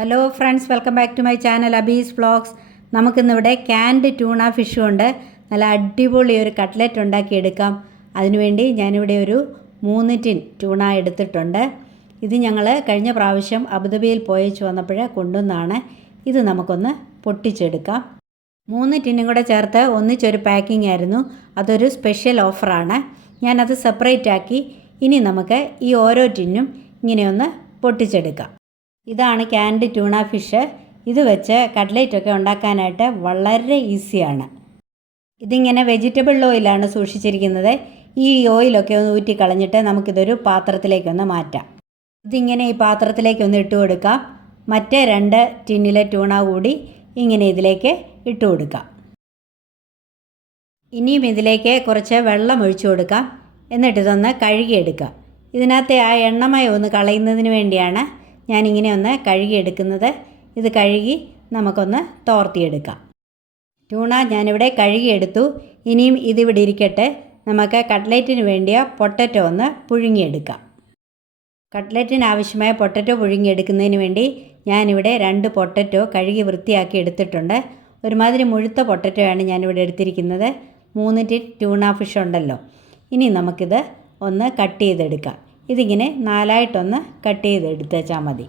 Hello friends, welcome back to my channel Abi's vlogs. നമുക്കിന്നിവിടെ canned tuna fish കൊണ്ട് നല്ല അടിപൊളി ഒരു കട്ട്ലറ്റ് ഉണ്ടാക്കിയെടുക്കാം. അതിനുവേണ്ടി ഞാനിവിടെ ഒരു 3 ടിൻ ട്യൂണ എടുത്തിട്ടുണ്ട്. ഇത് ഞങ്ങൾ കഴിഞ്ഞ പ്രാവശ്യം അബുദാബിയിൽ പോയേച്ച് വന്നപ്പോൾ കൊണ്ടുവന്നാണ്. ഇത് നമുക്കൊന്ന് പൊട്ടിച്ചെടുക്കാം. 3 ടിന്നും കൂടെ ചേർത്ത് ഒന്നിച്ചൊരു പാക്കിംഗ് ആയിരുന്നു. അതൊരു സ്പെഷ്യൽ ഓഫറാണ്. ഞാനത് സെപ്പറേറ്റ് ആക്കി. ഇനി നമുക്ക് ഈ ഓരോ ടിന്നും ഇങ്ങനെയൊന്ന് പൊട്ടിച്ചെടുക്കാം. ഇതാണ് ക്യാൻഡ് ട്യൂണ ഫിഷ്. ഇത് വെച്ച് കട്ട്ലേറ്റൊക്കെ ഉണ്ടാക്കാനായിട്ട് വളരെ ഈസിയാണ്. ഇതിങ്ങനെ വെജിറ്റബിൾ ഓയിലാണ് സൂക്ഷിച്ചിരിക്കുന്നത്. ഈ ഓയിലൊക്കെ ഒന്ന് ഊറ്റി കളഞ്ഞിട്ട് നമുക്കിതൊരു പാത്രത്തിലേക്കൊന്ന് മാറ്റാം. ഇതിങ്ങനെ ഈ പാത്രത്തിലേക്കൊന്ന് ഇട്ട് കൊടുക്കാം. മറ്റേ 2 ടിന്നിലെ ട്യൂണ കൂടി ഇങ്ങനെ ഇതിലേക്ക് ഇട്ട് കൊടുക്കാം. ഇനിയും ഇതിലേക്ക് കുറച്ച് വെള്ളം ഒഴിച്ചു കൊടുക്കാം. എന്നിട്ടിതൊന്ന് കഴുകിയെടുക്കാം. ഇതിനകത്തെ ആ എണ്ണമയം ഒന്ന് കളയുന്നതിന് വേണ്ടിയാണ് ഞാനിങ്ങനെ ഒന്ന് കഴുകിയെടുക്കുന്നത്. ഇത് കഴുകി നമുക്കൊന്ന് തോർത്തിയെടുക്കാം. ട്യൂണ ഞാനിവിടെ കഴുകിയെടുത്തു. ഇനിയും ഇതിവിടെ ഇരിക്കട്ടെ. നമുക്ക് കട്ട്ലേറ്റിന് വേണ്ടിയ പൊട്ടറ്റോ ഒന്ന് പുഴുങ്ങിയെടുക്കാം. കട്ട്ലേറ്റിന് ആവശ്യമായ പൊട്ടറ്റോ പുഴുങ്ങിയെടുക്കുന്നതിന് വേണ്ടി ഞാനിവിടെ 2 പൊട്ടറ്റോ കഴുകി വൃത്തിയാക്കി എടുത്തിട്ടുണ്ട്. ഒരുമാതിരി മുഴുത്ത പൊട്ടറ്റോയാണ് ഞാനിവിടെ എടുത്തിരിക്കുന്നത്. 3 ടിൻ ട്യൂണ ഫിഷ് ഉണ്ടല്ലോ. ഇനി നമുക്കിത് ഒന്ന് കട്ട് ചെയ്തെടുക്കാം. ഇതിങ്ങനെ 4ആയിട്ടൊന്ന് കട്ട് ചെയ്തെടുത്തേച്ചാൽ മതി.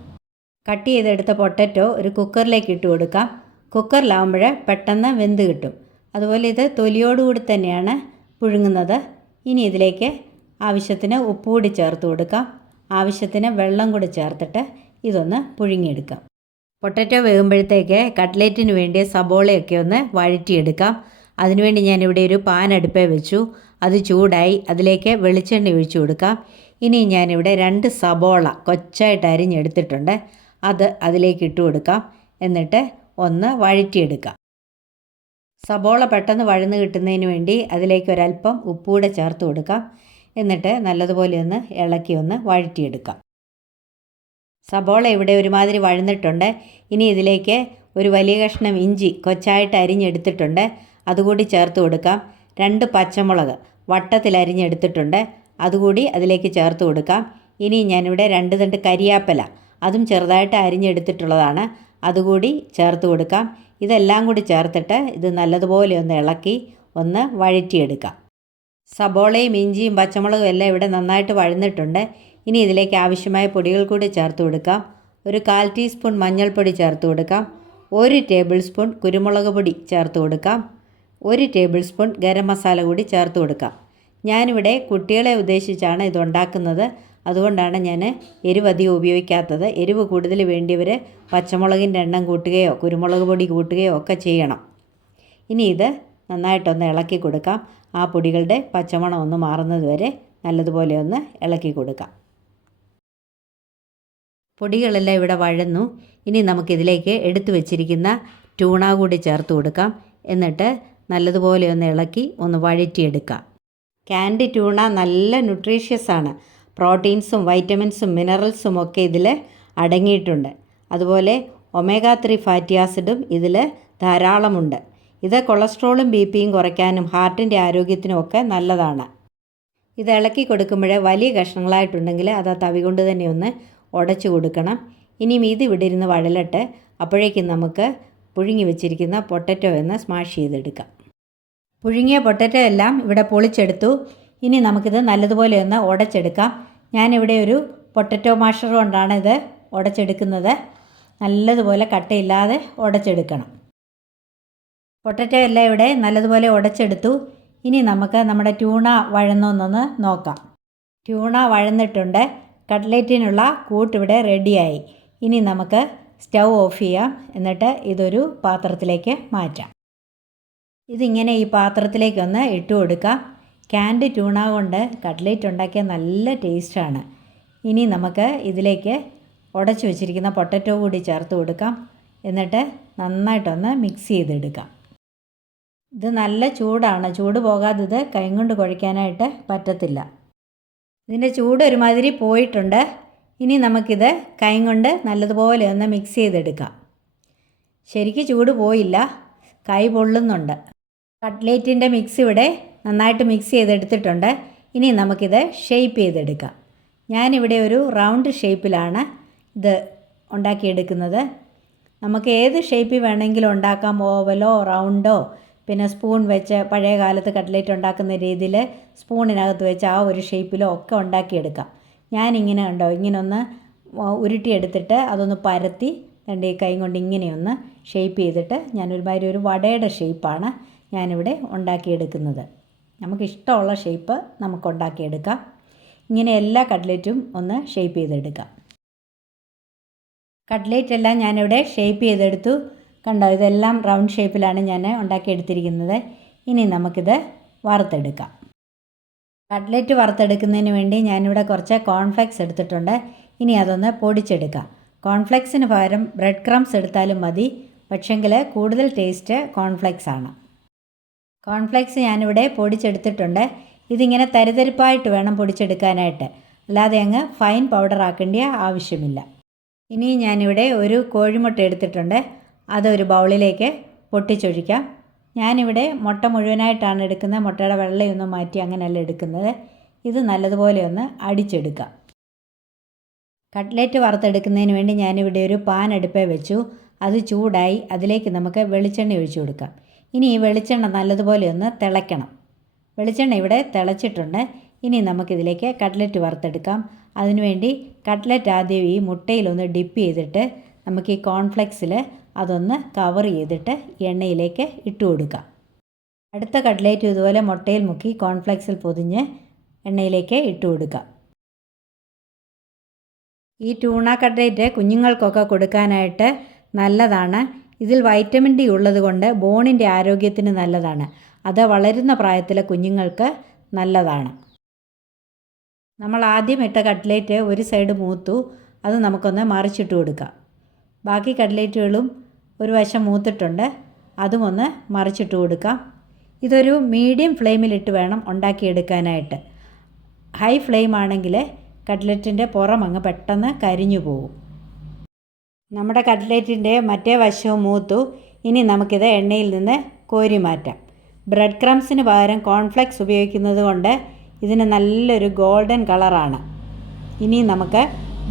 കട്ട് ചെയ്തെടുത്ത പൊട്ടറ്റോ ഒരു കുക്കറിലേക്ക് ഇട്ട് കൊടുക്കാം. കുക്കറിലാവുമ്പോൾ പെട്ടെന്ന് വെന്ത് കിട്ടും. അതുപോലെ ഇത് തൊലിയോടുകൂടി തന്നെയാണ് പുഴുങ്ങുന്നത്. ഇനി ഇതിലേക്ക് ആവശ്യത്തിന് ഉപ്പ് കൂടി ചേർത്ത് കൊടുക്കാം. ആവശ്യത്തിന് വെള്ളം കൂടി ചേർത്തിട്ട് ഇതൊന്ന് പുഴുങ്ങിയെടുക്കാം. പൊട്ടറ്റോ വേകുമ്പോഴത്തേക്ക് കട്ട്ലേറ്റിന് വേണ്ടി സബോളയൊക്കെ ഒന്ന് വഴറ്റിയെടുക്കാം. അതിനുവേണ്ടി ഞാനിവിടെ ഒരു പാൻ അടുപ്പേ വെച്ചു. അത് ചൂടായി. അതിലേക്ക് വെളിച്ചെണ്ണ ഒഴിച്ചു കൊടുക്കാം. ഇനി ഞാനിവിടെ 2 സബോള കൊച്ചായിട്ട് അരിഞ്ഞെടുത്തിട്ടുണ്ട്. അത് അതിലേക്ക് ഇട്ട് കൊടുക്കാം. എന്നിട്ട് ഒന്ന് വഴറ്റിയെടുക്കാം. സബോള പെട്ടെന്ന് വഴന്ന് കിട്ടുന്നതിന് വേണ്ടി അതിലേക്ക് ഒരല്പം ഉപ്പൂടെ ചേർത്ത് കൊടുക്കാം. എന്നിട്ട് നല്ലതുപോലെ ഒന്ന് ഇളക്കി ഒന്ന് വഴറ്റിയെടുക്കാം. സബോള ഇവിടെ ഒരുമാതിരി വഴന്നിട്ടുണ്ട്. ഇനി ഇതിലേക്ക് ഒരു വലിയ കഷ്ണം ഇഞ്ചി കൊച്ചായിട്ട് അരിഞ്ഞെടുത്തിട്ടുണ്ട്. അതുകൂടി ചേർത്ത് കൊടുക്കാം. 2 പച്ചമുളക് വട്ടത്തിൽ അരിഞ്ഞെടുത്തിട്ടുണ്ട്. അതുകൂടി അതിലേക്ക് ചേർത്ത് കൊടുക്കാം. ഇനി ഞാനിവിടെ 2 തണ്ട് കരിയാപ്പല, അതും ചെറുതായിട്ട് അരിഞ്ഞെടുത്തിട്ടുള്ളതാണ്. അതുകൂടി ചേർത്ത് കൊടുക്കാം. ഇതെല്ലാം കൂടി ചേർത്തിട്ട് ഇത് നല്ലതുപോലെ ഒന്ന് ഇളക്കി ഒന്ന് വഴറ്റിയെടുക്കാം. സബോളയും ഇഞ്ചിയും പച്ചമുളകും എല്ലാം ഇവിടെ നന്നായിട്ട് വഴന്നിട്ടുണ്ട്. ഇനി ഇതിലേക്ക് ആവശ്യമായ പൊടികൾ കൂടി ചേർത്ത് കൊടുക്കാം. ഒരു 1/4 ടീസ്പൂൺ മഞ്ഞൾപ്പൊടി ചേർത്ത് കൊടുക്കാം. 1 ടേബിൾ സ്പൂൺ കുരുമുളക് പൊടി ചേർത്ത് കൊടുക്കാം. 1 ടേബിൾ സ്പൂൺ ഗരം മസാല കൂടി ചേർത്ത് കൊടുക്കാം. ഞാനിവിടെ കുട്ടികളെ ഉദ്ദേശിച്ചാണ് ഇതുണ്ടാക്കുന്നത്. അതുകൊണ്ടാണ് ഞാൻ എരിവ് അധികം ഉപയോഗിക്കാത്തത്. എരിവ് കൂടുതൽ വേണ്ടിയവർ പച്ചമുളകിൻ്റെ എണ്ണം കൂട്ടുകയോ കുരുമുളക് പൊടി കൂട്ടുകയോ ഒക്കെ ചെയ്യണം. ഇനി ഇത് നന്നായിട്ടൊന്ന് ഇളക്കി കൊടുക്കാം. ആ പൊടികളുടെ പച്ചമണം ഒന്ന് മാറുന്നത് വരെ നല്ലതുപോലെ ഒന്ന് ഇളക്കി കൊടുക്കാം. പൊടികളെല്ലാം ഇവിടെ വഴന്നു. ഇനി നമുക്കിതിലേക്ക് എടുത്തു വച്ചിരിക്കുന്ന ട്യൂണ കൂടി ചേർത്ത് കൊടുക്കാം. എന്നിട്ട് നല്ലതുപോലെ ഒന്ന് ഇളക്കി ഒന്ന് വഴറ്റിയെടുക്കാം. ക്യാൻഡ് ട്യൂണ നല്ല ന്യൂട്രീഷ്യസ് ആണ്. പ്രോട്ടീൻസും വൈറ്റമിൻസും മിനറൽസും ഒക്കെ ഇതിൽ അടങ്ങിയിട്ടുണ്ട്. അതുപോലെ ഒമേഗ 3 ഫാറ്റി ആസിഡും ഇതിൽ ധാരാളമുണ്ട്. ഇത് കൊളസ്ട്രോളും ബിപിയും കുറയ്ക്കാനും ഹാർട്ടിൻ്റെ ആരോഗ്യത്തിനും ഒക്കെ നല്ലതാണ്. ഇത് ഇളക്കി കൊടുക്കുമ്പോൾ വലിയ കഷ്ണങ്ങളായിട്ടുണ്ടെങ്കിൽ അത് ആ തവി കൊണ്ട് തന്നെ ഒന്ന് ഉടച്ചു കൊടുക്കണം. ഇനിയും ഇത് ഇവിടെ ഇരുന്ന് വഴലട്ടെ. അപ്പോഴേക്കും നമുക്ക് പുഴുങ്ങി വെച്ചിരിക്കുന്ന പൊട്ടറ്റോ എന്ന് സ്മാഷ് ചെയ്തെടുക്കാം. പുഴുങ്ങിയ പൊട്ടറ്റോ എല്ലാം ഇവിടെ പൊളിച്ചെടുത്തു. ഇനി നമുക്കിത് നല്ലതുപോലെ ഒന്ന് ഉടച്ചെടുക്കാം. ഞാനിവിടെ ഒരു പൊട്ടറ്റോ മാഷർ കൊണ്ടാണ് ഇത് ഉടച്ചെടുക്കുന്നത്. നല്ലതുപോലെ കട്ടയില്ലാതെ ഉടച്ചെടുക്കണം. പൊട്ടറ്റോ എല്ലാം ഇവിടെ നല്ലതുപോലെ ഉടച്ചെടുത്തു. ഇനി നമുക്ക് നമ്മുടെ ട്യൂണ വഴന്നൊന്നൊന്ന് നോക്കാം. ട്യൂണ വഴന്നിട്ടുണ്ട്. കട്ട്ലേറ്റിനുള്ള കൂട്ടിവിടെ റെഡിയായി. ഇനി നമുക്ക് സ്റ്റൗ ഓഫ് ചെയ്യാം. എന്നിട്ട് ഇതൊരു പാത്രത്തിലേക്ക് മാറ്റാം. ഇതിങ്ങനെ ഈ പാത്രത്തിലേക്കൊന്ന് ഇട്ട് കൊടുക്കാം. ക്യാൻഡ് ട്യൂണ കൊണ്ട് കട്ട്ലേറ്റ് ഉണ്ടാക്കിയ നല്ല ടേസ്റ്റാണ്. ഇനി നമുക്ക് ഇതിലേക്ക് ഉടച്ചു വെച്ചിരിക്കുന്ന പൊട്ടറ്റോ കൂടി ചേർത്ത് കൊടുക്കാം. എന്നിട്ട് നന്നായിട്ടൊന്ന് മിക്സ് ചെയ്തെടുക്കാം. ഇത് നല്ല ചൂടാണ്. ചൂട് പോകാതെ ഇത് കൈ കൊണ്ട് കുഴയ്ക്കാനായിട്ട് പറ്റത്തില്ല. ഇതിൻ്റെ ചൂട് ഒരുമാതിരി പോയിട്ടുണ്ട്. ഇനി നമുക്കിത് കൈ കൊണ്ട് നല്ലതുപോലെ ഒന്ന് മിക്സ് ചെയ്തെടുക്കാം. ശരിക്കും ചൂട് പോയില്ല, കൈ പൊള്ളുന്നുണ്ട്. കട്ട്ലേറ്റിൻ്റെ മിക്സ് ഇവിടെ നന്നായിട്ട് മിക്സ് ചെയ്തെടുത്തിട്ടുണ്ട്. ഇനി നമുക്കിത് ഷേപ്പ് ചെയ്തെടുക്കാം. ഞാനിവിടെ ഒരു റൗണ്ട് ഷേപ്പിലാണ് ഇത് ഉണ്ടാക്കിയെടുക്കുന്നത്. നമുക്ക് ഏത് ഷേപ്പിൽ വേണമെങ്കിലും ഉണ്ടാക്കാം. ഓവലോ റൗണ്ടോ, പിന്നെ സ്പൂൺ വെച്ച് പഴയ കാലത്ത് കട്ട്ലേറ്റ് ഉണ്ടാക്കുന്ന രീതിയിൽ സ്പൂണിനകത്ത് വെച്ച് ആ ഒരു ഷേപ്പിലോ ഒക്കെ ഉണ്ടാക്കിയെടുക്കാം. ഞാനിങ്ങനെ കണ്ടോ, ഇങ്ങനെ ഒന്ന് ഉരുട്ടിയെടുത്തിട്ട് അതൊന്ന് പരത്തി രണ്ട് ഈ കൈ കൊണ്ട് ഇങ്ങനെയൊന്ന് ഷേപ്പ് ചെയ്തിട്ട് ഞാനൊരുമാതിരി ഒരു വടയുടെ ഷേപ്പാണ് ഞാനിവിടെ ഉണ്ടാക്കിയെടുക്കുന്നത്. നമുക്കിഷ്ടമുള്ള ഷേപ്പ് നമുക്ക് ഉണ്ടാക്കിയെടുക്കാം. ഇങ്ങനെ എല്ലാ കട്ട്ലേറ്റും ഒന്ന് ഷേപ്പ് ചെയ്തെടുക്കാം. കട്ട്ലേറ്റ് എല്ലാം ഞാനിവിടെ ഷേപ്പ് ചെയ്തെടുത്തു. കണ്ടോ, ഇതെല്ലാം റൗണ്ട് ഷേപ്പിലാണ് ഞാൻ ഉണ്ടാക്കിയെടുത്തിരിക്കുന്നത്. ഇനി നമുക്കിത് വറുത്തെടുക്കാം. കട്ട്ലേറ്റ് വറുത്തെടുക്കുന്നതിന് വേണ്ടി ഞാനിവിടെ കുറച്ച് കോൺഫ്ലെക്സ് എടുത്തിട്ടുണ്ട്. ഇനി അതൊന്ന് പൊടിച്ചെടുക്കാം. കോൺഫ്ലെക്സിന് പകരം ബ്രെഡ് ക്രംസ് എടുത്താലും മതി, പക്ഷെങ്കിൽ കൂടുതൽ ടേസ്റ്റ് കോൺഫ്ലെക്സ് ആണ്. കോൺഫ്ലെക്സ് ഞാനിവിടെ പൊടിച്ചെടുത്തിട്ടുണ്ട്. ഇതിങ്ങനെ തരിതരിപ്പായിട്ട് വേണം പൊടിച്ചെടുക്കാനായിട്ട്, അല്ലാതെ അങ്ങ് ഫൈൻ പൗഡർ ആക്കേണ്ട ആവശ്യമില്ല. ഇനി ഞാനിവിടെ ഒരു കോഴിമുട്ട എടുത്തിട്ടുണ്ട്. അതൊരു ബൗളിലേക്ക് പൊട്ടിച്ചൊഴിക്കാം. ഞാനിവിടെ മുട്ട മുഴുവനായിട്ടാണ് എടുക്കുന്നത്. മുട്ടയുടെ വെള്ളയൊന്നും മാറ്റി അങ്ങനെയല്ല എടുക്കുന്നത്. ഇത് നല്ലതുപോലെ ഒന്ന് അടിച്ചെടുക്കാം. കട്ട്ലേറ്റ് വറുത്തെടുക്കുന്നതിന് വേണ്ടി ഞാനിവിടെ ഒരു പാൻ അടുപ്പേ വെച്ചു. അത് ചൂടായി. അതിലേക്ക് നമുക്ക് വെളിച്ചെണ്ണ ഒഴിച്ചു കൊടുക്കാം. ഇനി ഈ വെളിച്ചെണ്ണ നല്ലതുപോലെ ഒന്ന് തിളയ്ക്കണം. വെളിച്ചെണ്ണ ഇവിടെ തിളച്ചിട്ടുണ്ട്. ഇനി നമുക്കിതിലേക്ക് കട്ട്ലേറ്റ് വറുത്തെടുക്കാം. അതിനുവേണ്ടി കട്ട്ലേറ്റ് ആദ്യം ഈ മുട്ടയിലൊന്ന് ഡിപ്പ് ചെയ്തിട്ട് നമുക്ക് ഈ കോൺഫ്ലെക്സിൽ അതൊന്ന് കവർ ചെയ്തിട്ട് എണ്ണയിലേക്ക് ഇട്ട് കൊടുക്കാം. അടുത്ത കട്ട്ലേറ്റ് ഇതുപോലെ മുട്ടയിൽ മുക്കി കോൺഫ്ലെക്സിൽ പൊതിഞ്ഞ് എണ്ണയിലേക്ക് ഇട്ട് കൊടുക്കാം. ഈ ട്യൂണ കട്ട്ലേറ്റ് കുഞ്ഞുങ്ങൾക്കൊക്കെ കൊടുക്കാനായിട്ട് നല്ലതാണ്. ഇതിൽ വൈറ്റമിൻ ഡി ഉള്ളത് കൊണ്ട് ബോണിൻ്റെ ആരോഗ്യത്തിന് നല്ലതാണ്. അത് വളരുന്ന പ്രായത്തിലെ കുഞ്ഞുങ്ങൾക്ക് നല്ലതാണ്. നമ്മൾ ആദ്യം ഇട്ട കട്ട്ലേറ്റ് ഒരു സൈഡ് മൂത്തു. അത് നമുക്കൊന്ന് മറിച്ചിട്ട് കൊടുക്കാം. ബാക്കി കട്ട്ലേറ്റുകളും ഒരു വശം മൂത്തിട്ടുണ്ട്. അതും ഒന്ന് മറിച്ചിട്ട് കൊടുക്കാം. ഇതൊരു മീഡിയം ഫ്ലെയിമിലിട്ട് വേണം ഉണ്ടാക്കിയെടുക്കാനായിട്ട്. ഹൈ ഫ്ലെയിം ആണെങ്കിൽ കട്ട്ലറ്റിൻ്റെ പുറം അങ്ങ് പെട്ടെന്ന് കരിഞ്ഞു പോകും. നമ്മുടെ കട്ട്ലേറ്റിൻ്റെ മറ്റേ വശവും മൂത്തു. ഇനി നമുക്കിത് എണ്ണയിൽ നിന്ന് കോരി മാറ്റാം. ബ്രെഡ് ക്രംസിന് പകരം കോൺഫ്ലെക്സ് ഉപയോഗിക്കുന്നത് കൊണ്ട് ഇതിന് നല്ലൊരു ഗോൾഡൻ കളറാണ്. ഇനി നമുക്ക്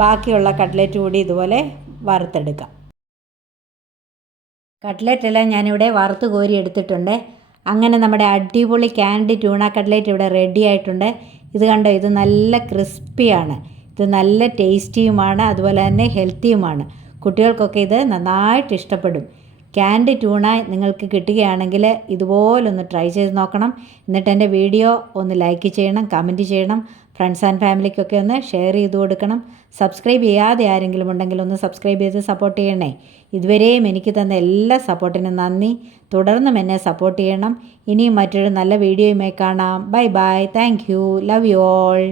ബാക്കിയുള്ള കട്ട്ലേറ്റ് കൂടി ഇതുപോലെ വറുത്തെടുക്കാം. കട്ട്ലേറ്റെല്ലാം ഞാനിവിടെ വറുത്ത് കോരി എടുത്തിട്ടുണ്ട്. അങ്ങനെ നമ്മുടെ അടിപൊളി ക്യാൻഡി ട്യൂണ കട്ട്ലേറ്റ് ഇവിടെ റെഡി ആയിട്ടുണ്ട്. ഇത് കണ്ടോ, ഇത് നല്ല ക്രിസ്പിയാണ്. ഇത് നല്ല ടേസ്റ്റിയുമാണ്, അതുപോലെ തന്നെ ഹെൽത്തിയുമാണ്. കുട്ടികൾക്കൊക്കെ ഇത് നന്നായിട്ട് ഇഷ്ടപ്പെടും. ക്യാൻഡി ട്യൂണ നിങ്ങൾക്ക് കിട്ടുകയാണെങ്കിൽ ഇതുപോലൊന്ന് ട്രൈ ചെയ്ത് നോക്കണം. എന്നിട്ട് എൻ്റെ വീഡിയോ ഒന്ന് ലൈക്ക് ചെയ്യണം, കമൻറ്റ് ചെയ്യണം. ഫ്രണ്ട്സ് ആൻഡ് ഫാമിലിക്കൊക്കെ ഒന്ന് ഷെയർ ചെയ്ത് കൊടുക്കണം. സബ്സ്ക്രൈബ് ചെയ്യാതെ ആരെങ്കിലും ഉണ്ടെങ്കിൽ ഒന്ന് സബ്സ്ക്രൈബ് ചെയ്ത് സപ്പോർട്ട് ചെയ്യണേ. ഇതുവരെയും എനിക്ക് തന്ന എല്ലാ സപ്പോർട്ടിനും നന്ദി. തുടർന്നും എന്നെ സപ്പോർട്ട് ചെയ്യണം. ഇനിയും മറ്റൊരു നല്ല വീഡിയോയുമായി കാണാം. Bye bye. Thank you. Love you all.